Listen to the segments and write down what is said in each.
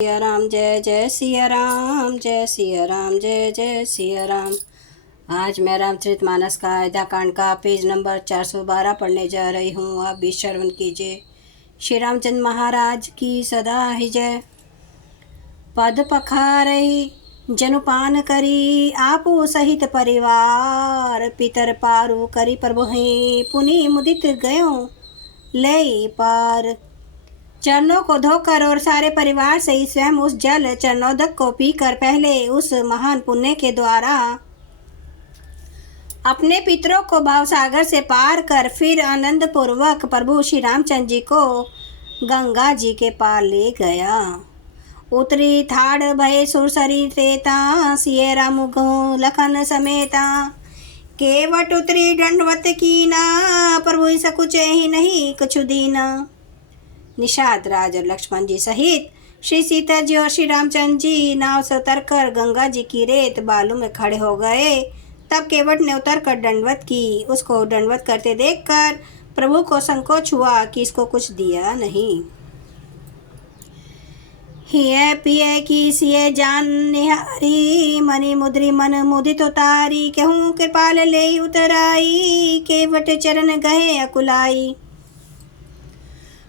सिया राम जय जय सिया राम, जय सिया राम जय जय सिया राम। आज मैं रामचरितमानस का अयोध्या कांड का पेज नंबर 412 पढ़ने जा रही हूँ। आप भी श्रवण कीजिए। श्री रामचंद्र महाराज की सदा ही जय। पद पखारई जनुपान करी, आपो सहित परिवार। पितर पारु करी प्रभु पुनि मुदित गयो ले पार। चरणों को धोकर और सारे परिवार से स्वयं उस जल चरणोदक को पीकर पहले उस महान पुण्य के द्वारा अपने पितरों को भावसागर से पार कर फिर आनंद पूर्वक प्रभु श्री रामचंद्र जी को गंगा जी के पार ले गया। उतरी थाड़ भय सुरसरी तेता, सिए राम लखन समेता। केवट उतरी दंडवत कीना, प्रभु सकुच ही नहीं कुछ दीना। निषाद राज और लक्ष्मण जी सहित श्री सीता जी और श्री रामचंद्र जी नाव से उतरकर गंगा जी की रेत बालू में खड़े हो गए। तब केवट ने उतरकर दंडवत की। उसको दंडवत करते देखकर प्रभु को संकोच हुआ कि इसको कुछ दिया नहीं। हिय पिय की सिय जान निहारी, मणि मुद्री मन मुदित उतारी। कहूँ कृपाल ले उतराई, केवट चरण गहे अकुलाई।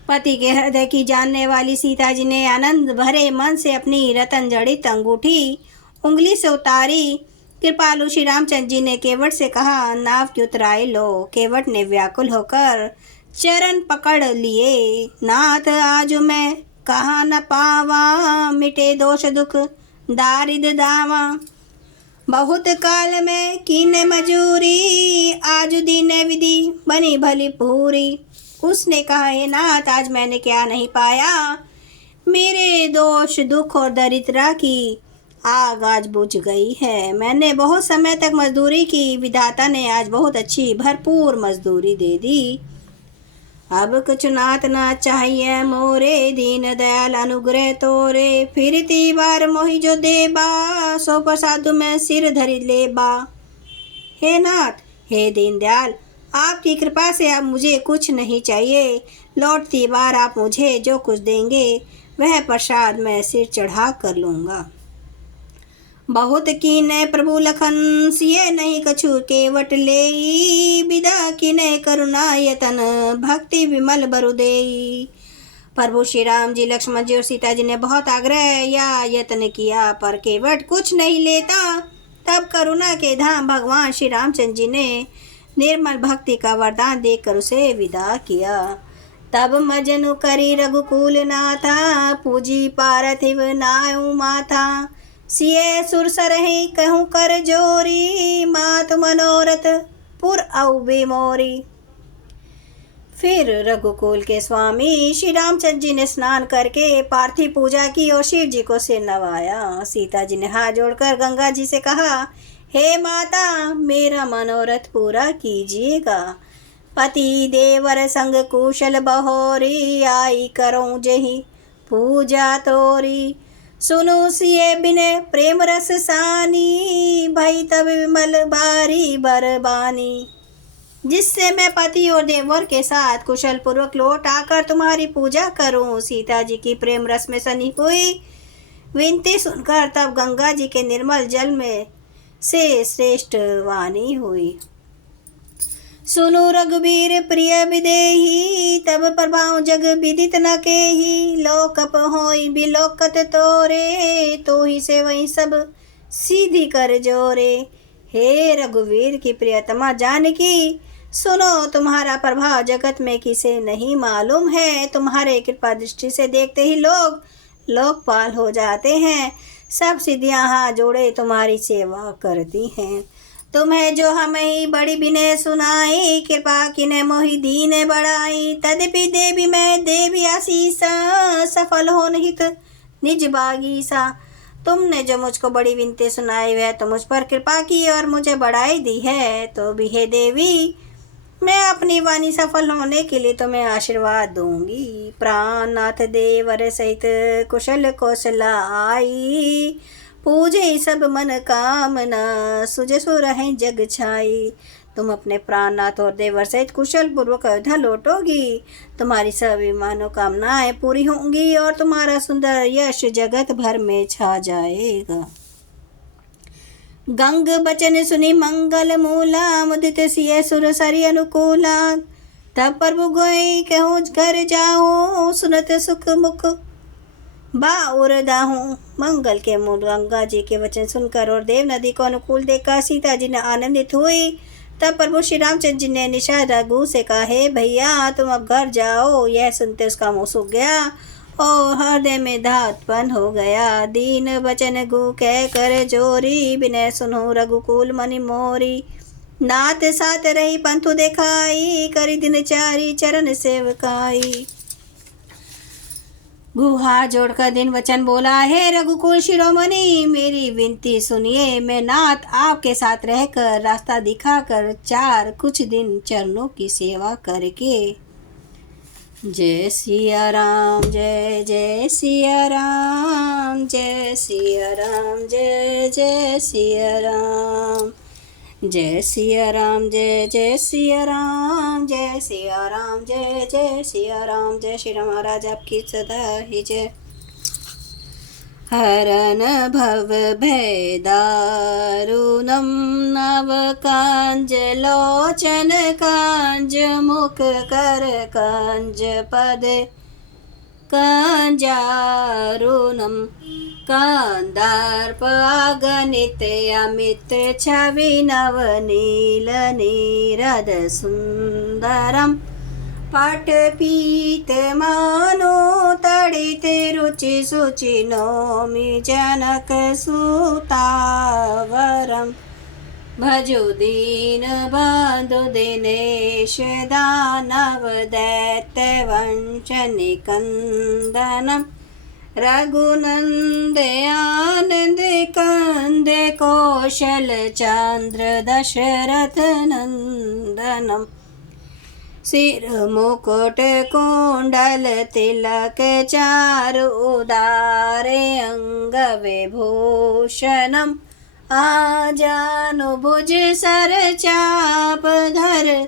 पति के हृदय की जानने वाली सीता जी ने आनंद भरे मन से अपनी रतन जड़ित अंगूठी उंगली से उतारी। कृपालु श्री रामचंद्र जी ने केवट से कहा, नाव की उतराई लो। केवट ने व्याकुल होकर चरण पकड़ लिए। नाथ आज मैं कहा न पावा, मिटे दोष दुख दारिद दावा। बहुत काल में कीने मजूरी, आज दीने विधि बनी भली पूरी। उसने कहा, हे नाथ आज मैंने क्या नहीं पाया। मेरे दोष दुख और दरिद्रता की आग आज बुझ गई है। मैंने बहुत समय तक मजदूरी की, विधाता ने आज बहुत अच्छी भरपूर मजदूरी दे दी। अब कुछ नाथ ना चाहिए मोरे, दीन दयाल अनुग्रह तोरे। फिर ती बार मोहि जो देबा, सो प्रसादु में सिर धरि लेबा। हे नाथ, हे दीन दयाल, आपकी कृपा से अब मुझे कुछ नहीं चाहिए। लौटती बार आप मुझे जो कुछ देंगे वह प्रसाद मैं सिर चढ़ा कर लूँगा। बहुत कीने प्रभु लखन, सिए नहीं कछु केवट लेई। विदा कीने करुणा यतन, भक्ति विमल बरु देई। प्रभु श्री राम जी, लक्ष्मण जी और सीता जी ने बहुत आग्रह या यत्न किया, पर केवट कुछ नहीं लेता। तब करुणा के धाम भगवान श्री रामचंद्र जी ने निर्मल भक्ति का वरदान देकर उसे विदा किया। तब मजनु करी रघुकुल नाथा, पूजी पार्थिव नायु माथा। सिए सुरसर ही कहूँ कर जोरी, मात मनोरथ पुर औबे मोरी। फिर रघुकुल के स्वामी श्री रामचंद्र जी ने स्नान करके पार्थिव पूजा की और शिव जी को सिर नवाया। सीता जी ने हाथ जोड़कर गंगा जी से कहा, हे माता, मेरा मनोरथ पूरा कीजिएगा। पति देवर संग कुशल बहोरी, आई करो जही पूजा तोरी। सुनो सिए बिने प्रेम रस सानी, भई तब विमल बारी बरबानी। जिससे मैं पति और देवर के साथ कुशल पूर्वक लौट आकर तुम्हारी पूजा करूं। सीता जी की प्रेम रस में सनी हुई विनती सुनकर तब गंगा जी के निर्मल जल में से श्रेष्ठ वाणी हुई। सुनो रघुवीर प्रिय विदेही, तब प्रभाव जग विदित न केही। लोकप होई बिलोकत तोरे, तो ही से वही सब सीधी कर जोरे। हे रघुवीर की प्रियतमा जानकी, सुनो तुम्हारा प्रभाव जगत में किसे नहीं मालूम है। तुम्हारे कृपा दृष्टि से देखते ही लोग लोकपाल हो जाते हैं। सब सिद्धियां हाथ जोड़े तुम्हारी सेवा करती हैं। तुम्हें जो हमें ही बड़ी बिने सुनाई, कृपा किने मोहि दीन बढ़ाई। तदपि देवी मैं देवी आशीषा, सफल हो निहित निज बागीसा। तुमने जो मुझको बड़ी विनती सुनाई वह तो मुझ पर कृपा की और मुझे बढ़ाई दी है। तो भी हे देवी, मैं अपनी वाणी सफल होने के लिए तुम्हें आशीर्वाद दूंगी। प्राणनाथ देवर सहित कुशल कौशला आई, पूजे सब मन कामना। सुज सुर है जग छाई। तुम अपने प्राणनाथ और देवर सहित कुशल पूर्वक अयोध्या लौटोगी। तुम्हारी सभी मनोकामनाएं पूरी होंगी और तुम्हारा सुंदर यश जगत भर में छा जाएगा। गंग बचन सुनी मंगल मूला, मुदित सिय सुर सरि अनुकूला। तब प्रभु गोई कहूँ घर जाऊँ, सुनत सुख मुख बाउर दाहूँ। मंगल के मूल गंगा जी के वचन सुनकर और देव नदी को अनुकूल देखकर सीता जी ने आनंदित हुई। तब प्रभु श्री रामचंद्र जी ने निषाद रघु से कहा, हे भैया तुम अब घर जाओ। यह सुनते उसका मुँह सूख गया और हृदय में दाह उत्पन्न हो गया। दीन बचन गु कह कर जोरी, विनय सुनो रघुकुल मनि मोरी। नाथ साथ रही पंथु देखाई, करी दिनचारी चरण सेवकाई। गुहा जोड़कर दिन वचन बोला, हे रघुकुल शिरोमणि मेरी विनती सुनिए। मैं नाथ आपके साथ रहकर रास्ता दिखाकर कुछ दिन चरणों की सेवा करके। जय सिया राम जय जय सिया राम, जय सिया राम जय जय सिया राम। जय सिया राम जय जय सिया राम, जय सिया राम जय जय सिया राम। जय श्री राम महाराज आपकी सदा ही जय। हरन भव भय दारुणम, नव कांज लोचन कांज मुख कर कांज पद कांजारुणम। कांदार्प अगणित अमित छवि नवनील नीरद सुंदरम। पटपीत मानो तड़ित रुचि सुचि नौमि जनक सुतावरम। भजो दीन बंधु दिनेश दानव दैत्य वंश निकंदनम। रघुनंद आनंद कंद कौशल चंद्र दशरथ नंदनम। सिर मुकुट कुंडल तिलक चारु उदारे अंग विभूषणम। आजानुभुज सर चाप धर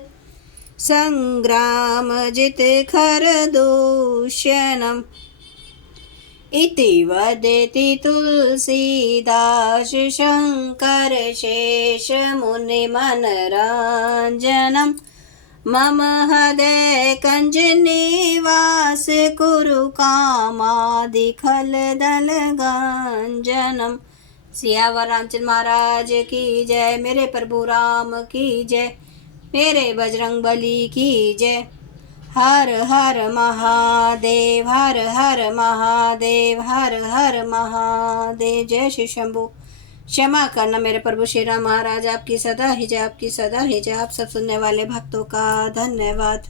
संग्राम जित खर दूषणम। इति वदति तुलसीदास शंकर शेष मुनि मनरांजनम। मम हृदय कंज निवास कुरु कामादि खल दल गांजनम। सियावर रामचंद्र महाराज की जय। मेरे प्रभु राम की जय। मेरे बजरंग बली की जय। हर हर महादेव, हर हर महादेव, हर हर महादेव। जय श्री शंभू। क्षमा करना मेरे प्रभु श्री राम महाराज आपकी सदा ही जय, आपकी सदा ही जय। आप सब सुनने वाले भक्तों का धन्यवाद।